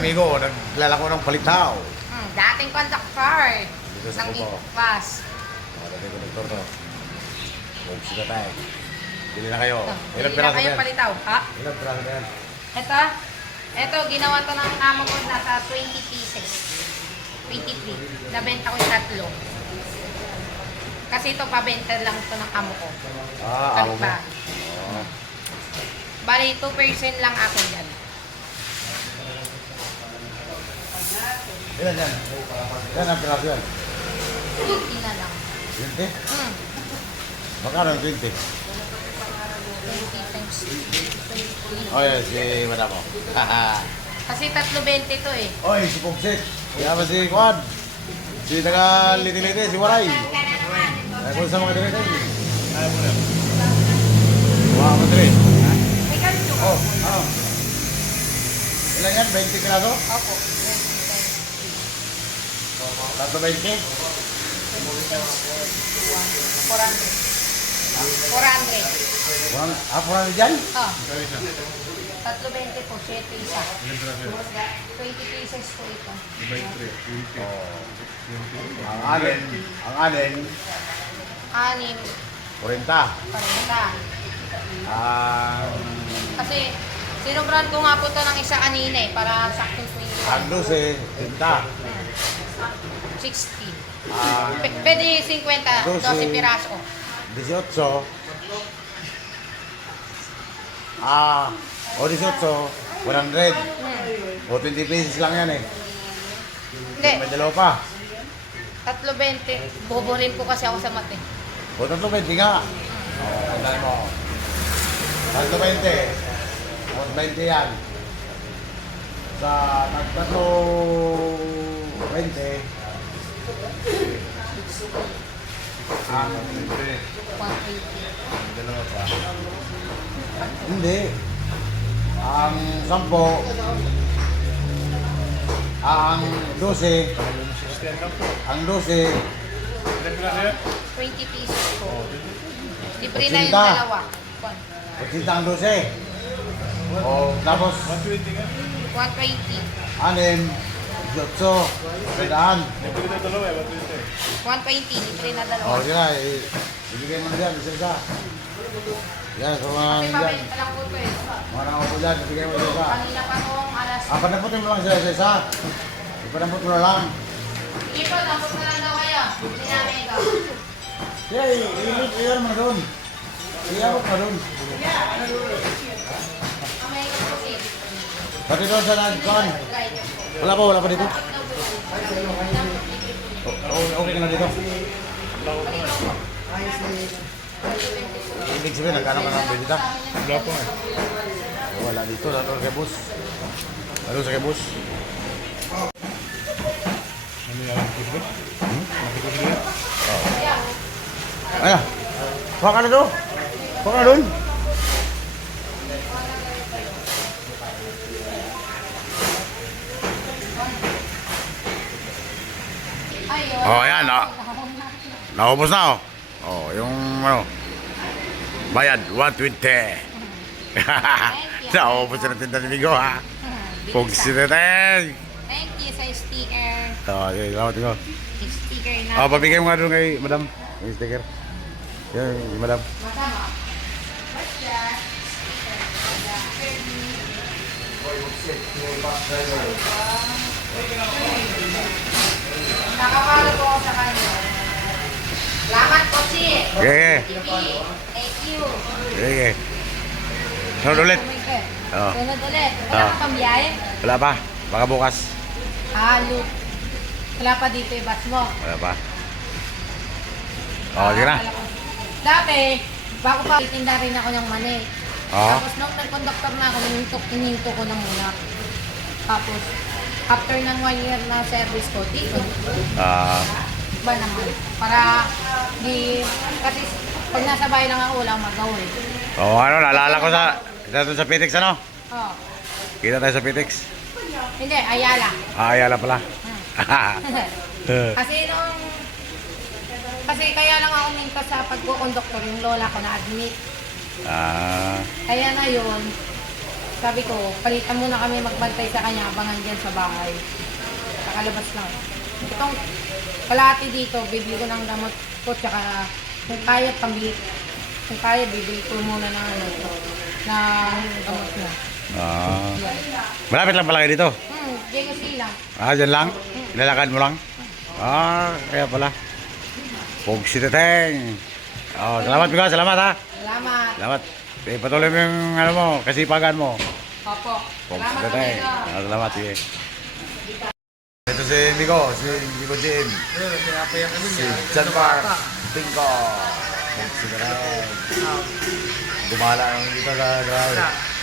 amigo, naglalako ng palitaw. Dating conductor. Dito sa Ng Cubao. bus. Dating conductor to. Huwag sila tayo. Bili na kayo. Bili Ilang na piraso kayo yan? palitaw. Ha? Ilang piraso na yan? Ito, ginawa to ng amo ko nasa 20 pieces. 23. Nabenta ko yung tatlo. Kasi ito, pabenta lang ito ng amo ko. Amo mo. Kalpa. Oo. Bali, 2% lang akin yan. Ilan yan? Ilan ang piraso yan? 20 na lang. 20? Hmm. Magkano ang 20? 20 times 20. Oh, yes, si madam mo. Kasi 3.20 to eh. Oy, si Pugsit. Kaya ba si Juan? Si taga Liti-Liti, si Waray. Ay, kung sa mga dito. Ayaw mo na. Wow, madali. May ganito ka. Oh, ano? Ilan yan? 20 piraso? Opo. 320? 400. Pura na dyan? Oh. 3.20 po, 7 isa. 20 pieces po ito. Ang alin, 6, 40. 40. Kasi, sinubran ko nga po ito ng isa kanina eh, para saktong 20. Ang 12, 30. 60. Ang Pwede 50, 12 piraso. 18. O 18, 100. O 20 pesos lang yan eh. Hindi, May dalawa pa. 3.20. Bobo rin po kasi ako sa mate. O 320 nga. O, tandaan mo. 320. O 20 yan. Sa tagtatlo 20. 180. Dalawa pa. Hindi. Ang 10, ang 12, ang 12, 20 pieces po. Libre na yung 80. dalawa. 80 ang 12. O tapos 120. 6, 18, 100. 120, libre na O dalawa. sila, ibigay mo na dyan, isa-isa. Yan, sa mga Kasi dyan. pabenta lang po ito eh. Mga nakaupo dyan, ibigay mo isa-isa. Kanina pa noong alas. Panaputin mo lang sila isa-isa. Ipanaput mo na lang. Hindi po, tapos na lang daw kayo. Hindi namin ito. Kaya, iyan mo doon. Iabot mo doon. May ito eh. Pati doon sa nagkaan. Wala pa dito. Okay ka na dito. Ibig sabihin, nagkano ka ng bibita? Wala po eh. Wala dito, lalo kay boss. Lalo sa kay boss. Ano yung nakikita? Nakikita? Ayan. Kuha ka na doon. Kuha ka na doon. Ayun. Oh, ayan. Naubos na, oh. Oh, yung ano. Bayad, 120. Naubos na ng tinda ni Migo, ha. Pugsi na tayo. Thank you sa sticker. Oh, okay, salamat ko. Sticker na. Oh, pabigay mo nga doon kay madam. Yung sticker. Yan, yung madam. Masama. Basta. Nakapalo po ako sa kanya. Salamat po, Chi. Okay, Thank you. okay. Sunod ulit. Oo. Sunod ulit. Wala Oo. ka pang biyahe? Wala pa. Baka bukas. Halo. Wala pa dito yung bus mo. Wala pa. Oh, sige na. Dati, bago pa itinda rin ako ng mani. Oo. Tapos nung nag-conductor na ako, ininto ko na muna. Tapos, after ng 1 year na service ko, dito. Ba naman? Para di, kasi pag nasa bahay lang ako, wala magawin. Oh, ano, naalala ko sa, sa Pitex, ano? Oh. Kita tayo sa Pitex. Hindi, Ayala. Ayala pala. Kasi nung, kasi kaya lang ako minta sa pagkukonduktor, yung lola ko na admit. Ah, Kaya na yun, Sabi ko, palitan muna kami magbantay sa kanya, abangan dyan sa bahay. Kakalabas lang. Itong kalahati dito, bibili ko ng gamot ko, tsaka kung kaya, kung kaya, bibili ko muna ng ano ito, ng gamot niya. Malapit lang pala kayo dito. Diego lang. Dyan lang? Ilalakad mo lang? Kaya pala. Pogsi teteng. Salamat Bigo, salamat ha. Salamat. Salamat. Patuloy mo yung ano mo, kasipagan mo. Opo. Pogsi Salamat teteng. Amigo. Salamat, sige. Ito si Bigo Jim. Si John Park. Bingo. Pogsi teteng. Gumala lang dito sa drive.